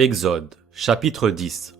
Exode, chapitre 10.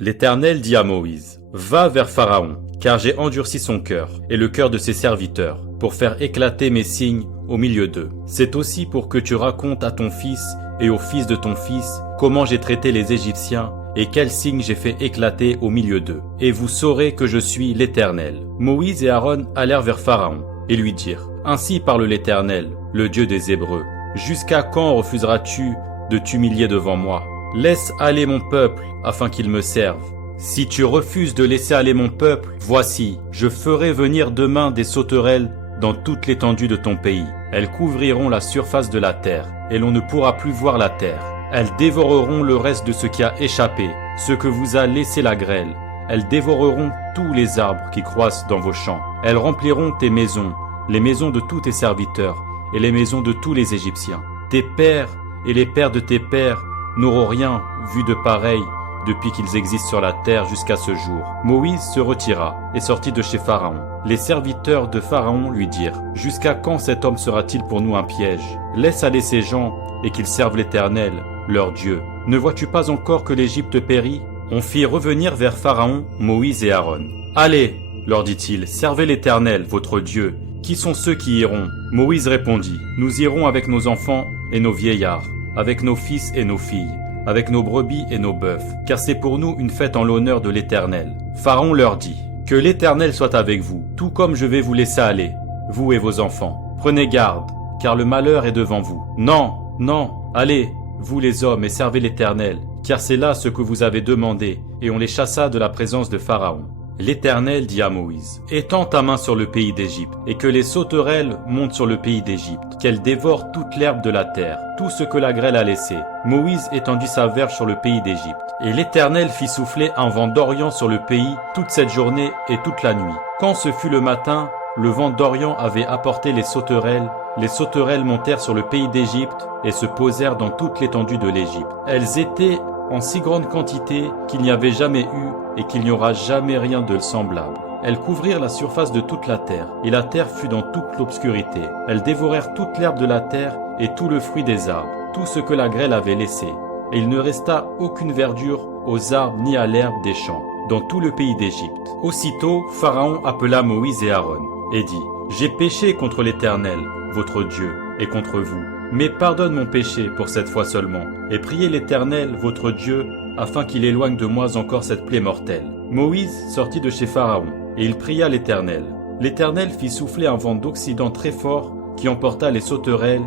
L'Éternel dit à Moïse, « Va vers Pharaon, car j'ai endurci son cœur et le cœur de ses serviteurs, pour faire éclater mes signes au milieu d'eux. C'est aussi pour que tu racontes à ton fils et au fils de ton fils comment j'ai traité les Égyptiens et quels signes j'ai fait éclater au milieu d'eux. Et vous saurez que je suis l'Éternel. » Moïse et Aaron allèrent vers Pharaon et lui dirent, « Ainsi parle l'Éternel, le Dieu des Hébreux. Jusqu'à quand refuseras-tu de t'humilier devant moi ? Laisse aller mon peuple, afin qu'il me serve. Si tu refuses de laisser aller mon peuple, voici, je ferai venir demain des sauterelles dans toute l'étendue de ton pays. Elles couvriront la surface de la terre, et l'on ne pourra plus voir la terre. Elles dévoreront le reste de ce qui a échappé, ce que vous a laissé la grêle. Elles dévoreront tous les arbres qui croissent dans vos champs. Elles rempliront tes maisons, les maisons de tous tes serviteurs, et les maisons de tous les Égyptiens. Tes pères et les pères de tes pères n'auront rien vu de pareil depuis qu'ils existent sur la terre jusqu'à ce jour. » Moïse se retira et sortit de chez Pharaon. Les serviteurs de Pharaon lui dirent, « Jusqu'à quand cet homme sera-t-il pour nous un piège? Laisse aller ces gens et qu'ils servent l'Éternel, leur Dieu. Ne vois-tu pas encore que l'Égypte périt ?» On fit revenir vers Pharaon Moïse et Aaron. « Allez, leur dit-il, servez l'Éternel, votre Dieu. Qui sont ceux qui iront ?» Moïse répondit, « Nous irons avec nos enfants et nos vieillards, avec nos fils et nos filles, avec nos brebis et nos bœufs, car c'est pour nous une fête en l'honneur de l'Éternel. » Pharaon leur dit, « Que l'Éternel soit avec vous, tout comme je vais vous laisser aller, vous et vos enfants. Prenez garde, car le malheur est devant vous. Non, non, allez, vous les hommes, et servez l'Éternel, car c'est là ce que vous avez demandé. » Et on les chassa de la présence de Pharaon. L'Éternel dit à Moïse, « Étends ta main sur le pays d'Égypte, et que les sauterelles montent sur le pays d'Égypte, qu'elles dévorent toute l'herbe de la terre, tout ce que la grêle a laissé. » Moïse étendit sa verge sur le pays d'Égypte. Et l'Éternel fit souffler un vent d'Orient sur le pays toute cette journée et toute la nuit. Quand ce fut le matin, le vent d'Orient avait apporté les sauterelles. Les sauterelles montèrent sur le pays d'Égypte et se posèrent dans toute l'étendue de l'Égypte. Elles étaient en si grande quantité qu'il n'y avait jamais eu et qu'il n'y aura jamais rien de semblable. Elles couvrirent la surface de toute la terre, et la terre fut dans toute l'obscurité. Elles dévorèrent toute l'herbe de la terre et tout le fruit des arbres, tout ce que la grêle avait laissé. Et il ne resta aucune verdure aux arbres ni à l'herbe des champs, dans tout le pays d'Égypte. Aussitôt, Pharaon appela Moïse et Aaron, et dit, « J'ai péché contre l'Éternel, votre Dieu, et contre vous. Mais pardonne mon péché pour cette fois seulement, et priez l'Éternel, votre Dieu, afin qu'il éloigne de moi encore cette plaie mortelle. » Moïse sortit de chez Pharaon, et il pria l'Éternel. L'Éternel fit souffler un vent d'Occident très fort qui emporta les sauterelles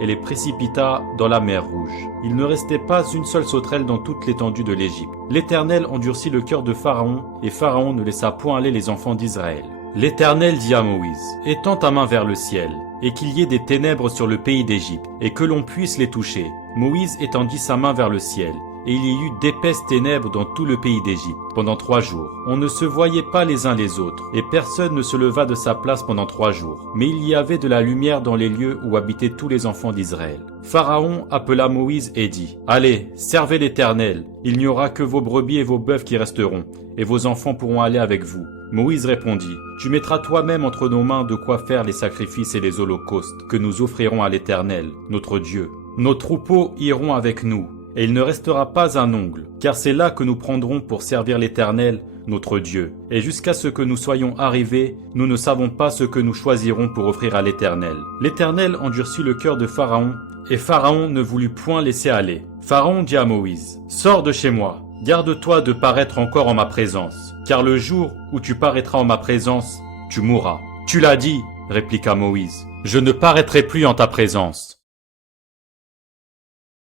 et les précipita dans la mer Rouge. Il ne restait pas une seule sauterelle dans toute l'étendue de l'Égypte. L'Éternel endurcit le cœur de Pharaon, et Pharaon ne laissa point aller les enfants d'Israël. L'Éternel dit à Moïse, « Étends ta main vers le ciel, et qu'il y ait des ténèbres sur le pays d'Égypte, et que l'on puisse les toucher. » Moïse étendit sa main vers le ciel, et il y eut d'épaisses ténèbres dans tout le pays d'Égypte pendant 3 jours. On ne se voyait pas les uns les autres, et personne ne se leva de sa place pendant 3 jours. Mais il y avait de la lumière dans les lieux où habitaient tous les enfants d'Israël. Pharaon appela Moïse et dit, « Allez, servez l'Éternel. Il n'y aura que vos brebis et vos bœufs qui resteront, et vos enfants pourront aller avec vous. » Moïse répondit, « Tu mettras toi-même entre nos mains de quoi faire les sacrifices et les holocaustes que nous offrirons à l'Éternel, notre Dieu. Nos troupeaux iront avec nous, et il ne restera pas un ongle, car c'est là que nous prendrons pour servir l'Éternel, notre Dieu. Et jusqu'à ce que nous soyons arrivés, nous ne savons pas ce que nous choisirons pour offrir à l'Éternel. » L'Éternel endurcit le cœur de Pharaon, et Pharaon ne voulut point laisser aller. Pharaon dit à Moïse, « Sors de chez moi, garde-toi de paraître encore en ma présence, car le jour où tu paraîtras en ma présence, tu mourras. »« Tu l'as dit, répliqua Moïse, « je ne paraîtrai plus en ta présence. »